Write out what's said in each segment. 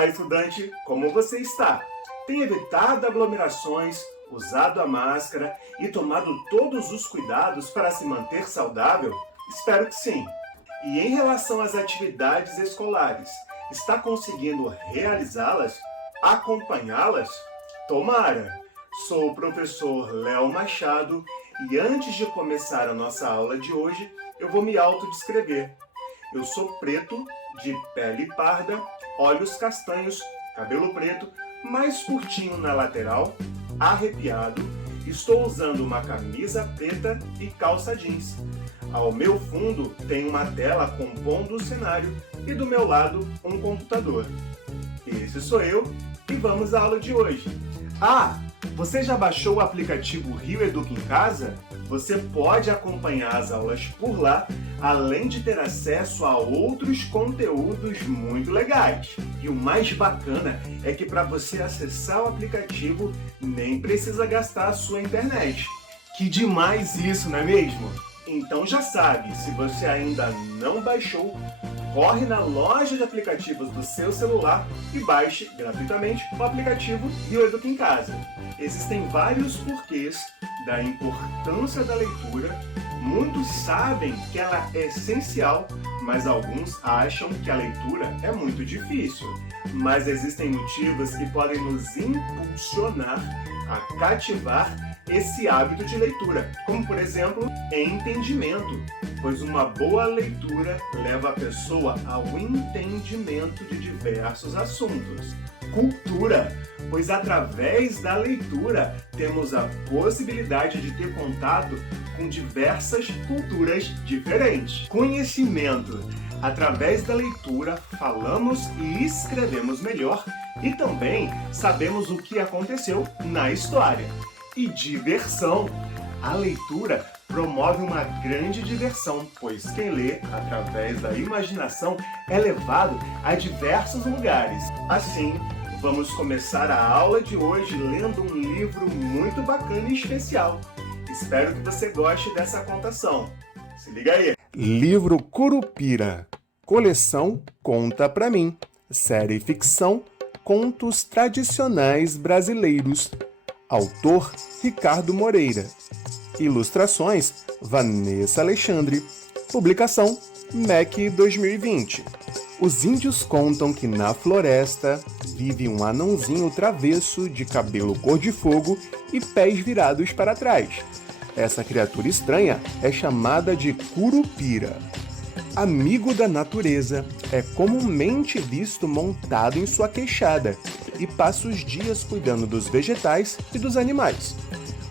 Olá, estudante! Como você está? Tem evitado aglomerações, usado a máscara e tomado todos os cuidados para se manter saudável? Espero que sim! E em relação às atividades escolares, está conseguindo realizá-las? Acompanhá-las? Tomara! Sou o professor Léo Machado e antes de começar a nossa aula de hoje, eu vou me autodescrever. Eu sou preto, de pele parda, olhos castanhos, cabelo preto, mais curtinho na lateral, arrepiado, estou usando uma camisa preta e calça jeans. Ao meu fundo tem uma tela compondo o cenário e do meu lado um computador. Esse sou eu e vamos à aula de hoje. Você já baixou o aplicativo Rio Educa em Casa? Você pode acompanhar as aulas por lá, além de ter acesso a outros conteúdos muito legais. E o mais bacana é que para você acessar o aplicativo, nem precisa gastar a sua internet. Que demais isso, não é mesmo? Então já sabe, se você ainda não baixou, corre na loja de aplicativos do seu celular e baixe gratuitamente o aplicativo Rio Educa em Casa. Existem vários porquês da importância da leitura. Muitos sabem que ela é essencial, mas alguns acham que a leitura é muito difícil. Mas existem motivos que podem nos impulsionar a cativar esse hábito de leitura, como por exemplo, entendimento, pois uma boa leitura leva a pessoa ao entendimento de diversos assuntos. Cultura, pois através da leitura temos a possibilidade de ter contato com diversas culturas diferentes. Conhecimento, através da leitura falamos e escrevemos melhor e também sabemos o que aconteceu na história. E diversão, a leitura promove uma grande diversão, pois quem lê, através da imaginação, é levado a diversos lugares. Assim, vamos começar a aula de hoje lendo um livro muito bacana e especial. Espero que você goste dessa contação. Se liga aí! Livro Curupira, coleção Conta Pra Mim, série ficção Contos Tradicionais Brasileiros. Autor Ricardo Moreira. Ilustrações Vanessa Alexandre. Publicação MEC 2020. Os índios contam que na floresta vive um anãozinho travesso de cabelo cor de fogo e pés virados para trás. Essa criatura estranha é chamada de Curupira. Amigo da natureza, é comumente visto montado em sua queixada e passa os dias cuidando dos vegetais e dos animais.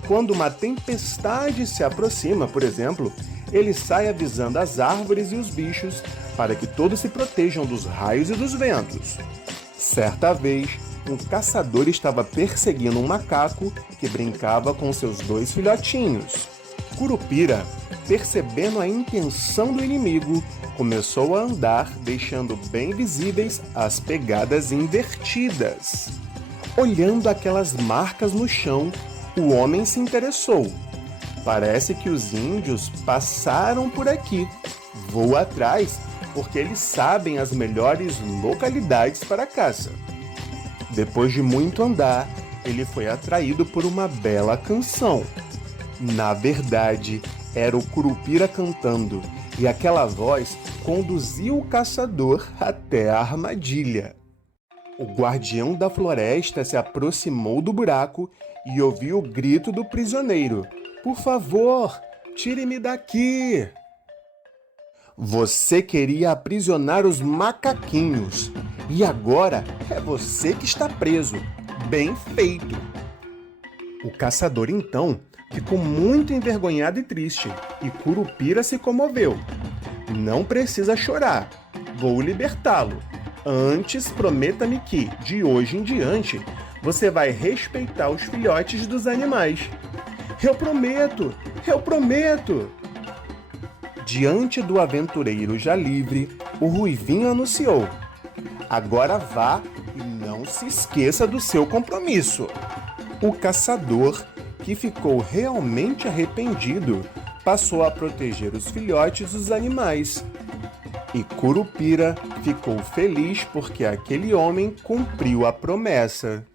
Quando uma tempestade se aproxima, por exemplo, ele sai avisando as árvores e os bichos para que todos se protejam dos raios e dos ventos. Certa vez, um caçador estava perseguindo um macaco que brincava com seus 2 filhotinhos. Curupira, percebendo a intenção do inimigo, começou a andar, deixando bem visíveis as pegadas invertidas. Olhando aquelas marcas no chão, o homem se interessou. Parece que os índios passaram por aqui. Vou atrás, porque eles sabem as melhores localidades para a caça. Depois de muito andar, ele foi atraído por uma bela canção. Na verdade, era o Curupira cantando, e aquela voz conduziu o caçador até a armadilha. O guardião da floresta se aproximou do buraco e ouviu o grito do prisioneiro. Por favor, tire-me daqui! Você queria aprisionar os macaquinhos, e agora é você que está preso. Bem feito! O caçador, então, ficou muito envergonhado e triste, e Curupira se comoveu. Não precisa chorar, vou libertá-lo. Antes, prometa-me que, de hoje em diante, você vai respeitar os filhotes dos animais. Eu prometo! Eu prometo! Diante do aventureiro já livre, o Ruivinho anunciou: agora vá e não se esqueça do seu compromisso. O caçador, que ficou realmente arrependido, passou a proteger os filhotes dos animais. E Curupira ficou feliz porque aquele homem cumpriu a promessa.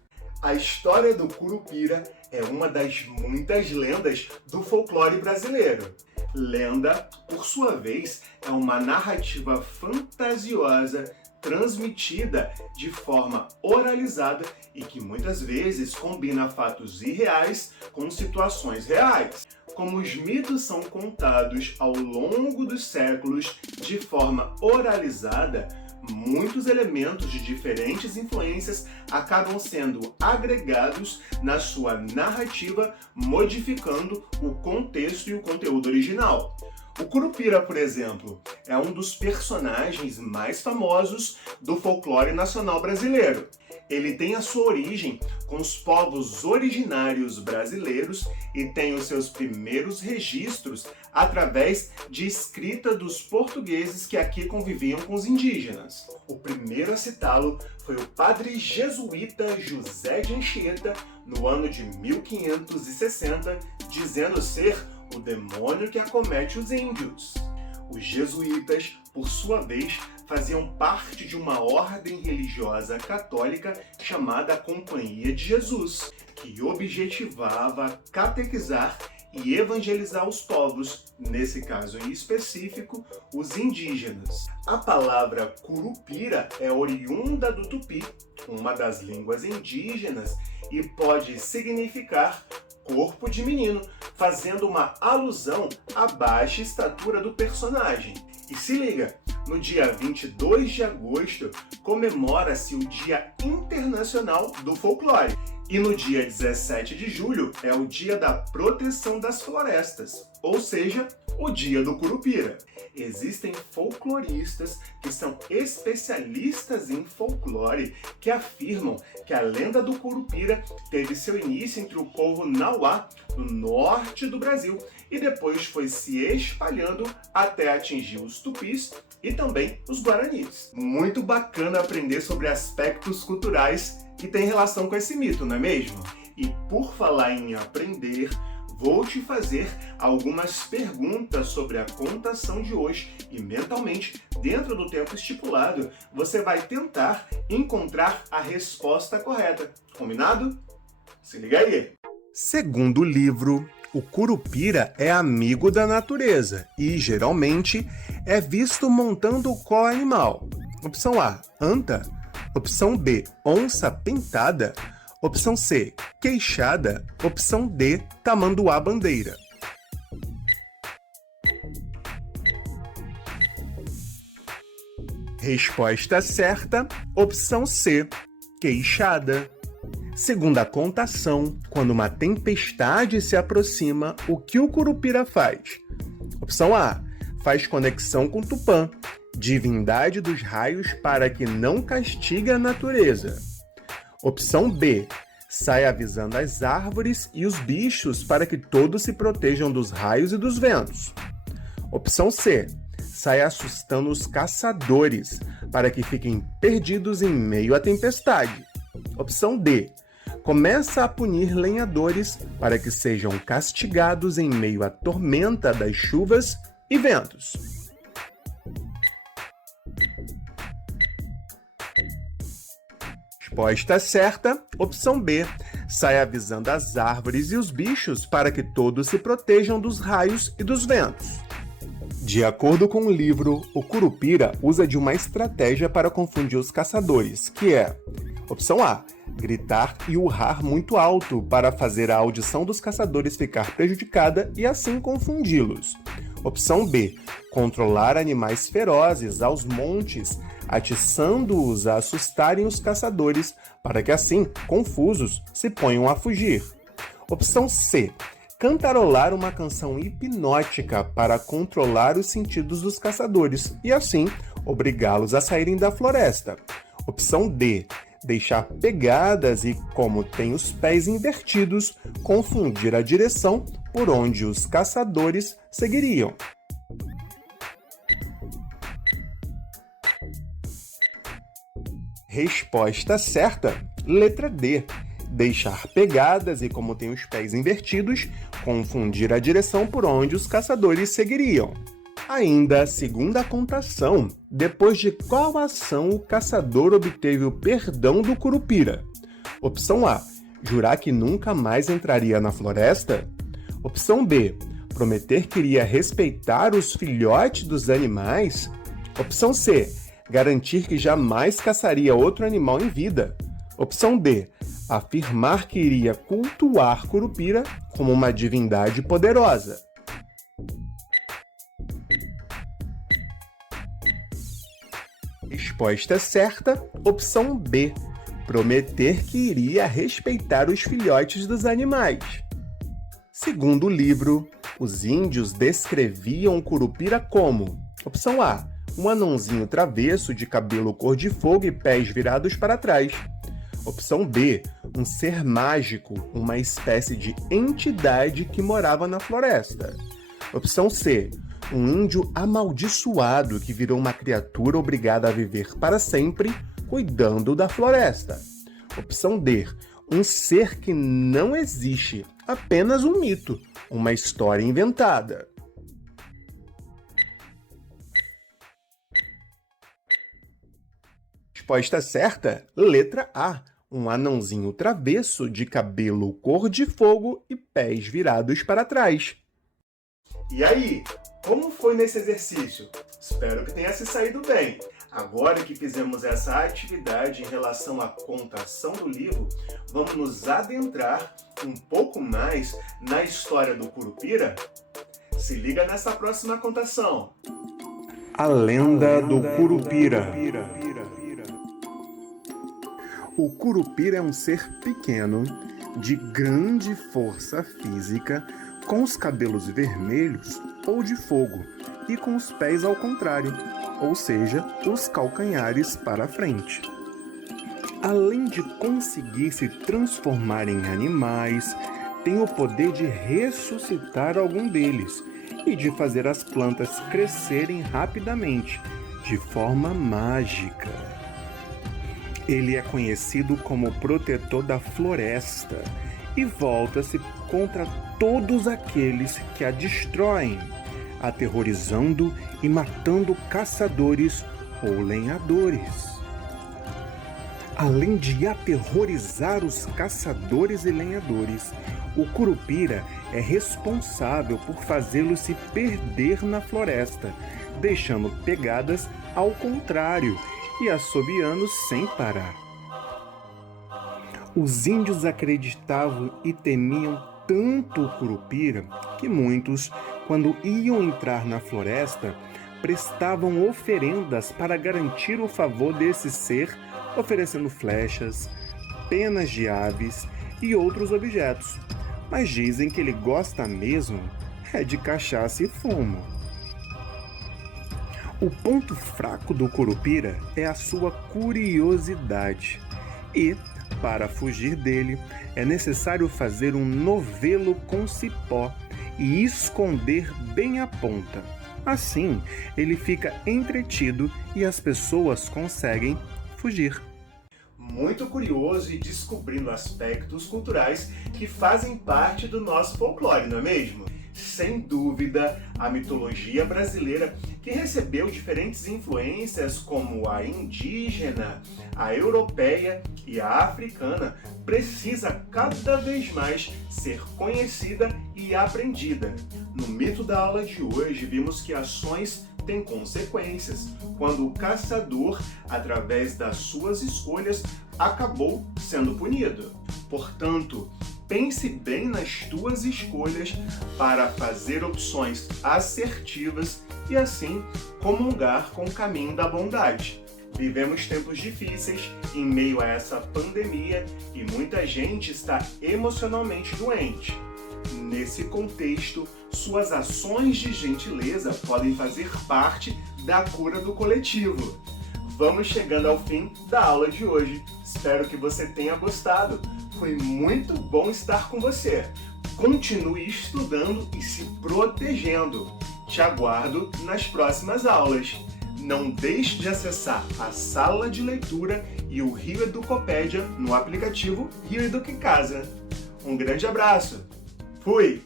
A história do Curupira é uma das muitas lendas do folclore brasileiro. Lenda, por sua vez, é uma narrativa fantasiosa transmitida de forma oralizada e que muitas vezes combina fatos irreais com situações reais. Como os mitos são contados ao longo dos séculos de forma oralizada, muitos elementos de diferentes influências acabam sendo agregados na sua narrativa, modificando o contexto e o conteúdo original. O Curupira, por exemplo, é um dos personagens mais famosos do folclore nacional brasileiro. Ele tem a sua origem com os povos originários brasileiros e tem os seus primeiros registros através de escrita dos portugueses que aqui conviviam com os indígenas. O primeiro a citá-lo foi o padre jesuíta José de Anchieta, no ano de 1560, dizendo ser o demônio que acomete os índios. Os jesuítas, por sua vez, faziam parte de uma ordem religiosa católica chamada Companhia de Jesus, que objetivava catequizar e evangelizar os povos, nesse caso em específico, os indígenas. A palavra Curupira é oriunda do tupi, uma das línguas indígenas, e pode significar corpo de menino, fazendo uma alusão à baixa estatura do personagem. E se liga, no dia 22 de agosto comemora-se o Dia Internacional do Folclore. E no dia 17 de julho é o Dia da Proteção das Florestas, ou seja, o Dia do Curupira. Existem folcloristas que são especialistas em folclore que afirmam que a lenda do Curupira teve seu início entre o povo Nauá, no norte do Brasil, e depois foi se espalhando até atingir os tupis e também os guaranis. Muito bacana aprender sobre aspectos culturais que têm relação com esse mito, não é mesmo? E por falar em aprender, vou te fazer algumas perguntas sobre a contação de hoje e mentalmente, dentro do tempo estipulado, você vai tentar encontrar a resposta correta. Combinado? Se liga aí! Segundo o livro, o Curupira é amigo da natureza e, geralmente, é visto montando qual animal? Opção A, anta. Opção B, onça pintada. Opção C, queixada. Opção D, tamanduá-bandeira. Resposta certa, opção C, queixada. Segundo a contação, quando uma tempestade se aproxima, o que o Curupira faz? Opção A, faz conexão com Tupã, divindade dos raios, para que não castigue a natureza. Opção B, sai avisando as árvores e os bichos para que todos se protejam dos raios e dos ventos. Opção C, sai assustando os caçadores para que fiquem perdidos em meio à tempestade. Opção D, começa a punir lenhadores para que sejam castigados em meio à tormenta das chuvas e ventos. Resposta certa, opção B, sai avisando as árvores e os bichos para que todos se protejam dos raios e dos ventos. De acordo com o livro, o Curupira usa de uma estratégia para confundir os caçadores, que é: opção A, gritar e urrar muito alto para fazer a audição dos caçadores ficar prejudicada e assim confundi-los. Opção B, controlar animais ferozes aos montes, atiçando-os a assustarem os caçadores, para que assim, confusos, se ponham a fugir. Opção C, cantarolar uma canção hipnótica para controlar os sentidos dos caçadores e assim obrigá-los a saírem da floresta. Opção D, deixar pegadas e, como tem os pés invertidos, confundir a direção por onde os caçadores seguiriam. Resposta certa, letra D. Deixar pegadas e, como tem os pés invertidos, confundir a direção por onde os caçadores seguiriam. Ainda a segunda contação, depois de qual ação o caçador obteve o perdão do Curupira? Opção A, jurar que nunca mais entraria na floresta. Opção B, prometer que iria respeitar os filhotes dos animais. Opção C, garantir que jamais caçaria outro animal em vida. Opção D, afirmar que iria cultuar Curupira como uma divindade poderosa. Resposta certa, opção B, prometer que iria respeitar os filhotes dos animais. Segundo o livro, os índios descreviam Curupira como: opção A, um anãozinho travesso de cabelo cor de fogo e pés virados para trás. Opção B, um ser mágico, uma espécie de entidade que morava na floresta. Opção C, um índio amaldiçoado que virou uma criatura obrigada a viver para sempre, cuidando da floresta. Opção D, um ser que não existe, apenas um mito, uma história inventada. Resposta certa, letra A, um anãozinho travesso de cabelo cor de fogo e pés virados para trás. E aí, como foi nesse exercício? Espero que tenha se saído bem. Agora que fizemos essa atividade em relação à contação do livro, vamos nos adentrar um pouco mais na história do Curupira? Se liga nessa próxima contação. A lenda do Curupira. O Curupira é um ser pequeno, de grande força física, com os cabelos vermelhos ou de fogo e com os pés ao contrário, ou seja, os calcanhares para frente. Além de conseguir se transformar em animais, tem o poder de ressuscitar algum deles e de fazer as plantas crescerem rapidamente, de forma mágica. Ele é conhecido como protetor da floresta e volta-se contra todos aqueles que a destroem, aterrorizando e matando caçadores ou lenhadores. Além de aterrorizar os caçadores e lenhadores, o Curupira é responsável por fazê-los se perder na floresta, deixando pegadas ao contrário e assobiando sem parar. Os índios acreditavam e temiam tanto o Curupira que muitos, quando iam entrar na floresta, prestavam oferendas para garantir o favor desse ser, oferecendo flechas, penas de aves e outros objetos. Mas dizem que ele gosta mesmo de cachaça e fumo. O ponto fraco do Curupira é a sua curiosidade e, para fugir dele, é necessário fazer um novelo com cipó e esconder bem a ponta. Assim, ele fica entretido e as pessoas conseguem fugir. Muito curioso e descobrindo aspectos culturais que fazem parte do nosso folclore, não é mesmo? Sem dúvida, a mitologia brasileira, que recebeu diferentes influências como a indígena, a europeia e a africana, precisa cada vez mais ser conhecida e aprendida. No mito da aula de hoje, vimos que ações têm consequências, quando o caçador, através das suas escolhas, acabou sendo punido. Portanto, pense bem nas tuas escolhas para fazer opções assertivas e assim comungar com o caminho da bondade. Vivemos tempos difíceis em meio a essa pandemia e muita gente está emocionalmente doente. Nesse contexto, suas ações de gentileza podem fazer parte da cura do coletivo. Vamos chegando ao fim da aula de hoje. Espero que você tenha gostado. Foi muito bom estar com você. Continue estudando e se protegendo. Te aguardo nas próximas aulas. Não deixe de acessar a sala de leitura e o Rio Educopédia no aplicativo Rio Educa em Casa. Um grande abraço. Fui!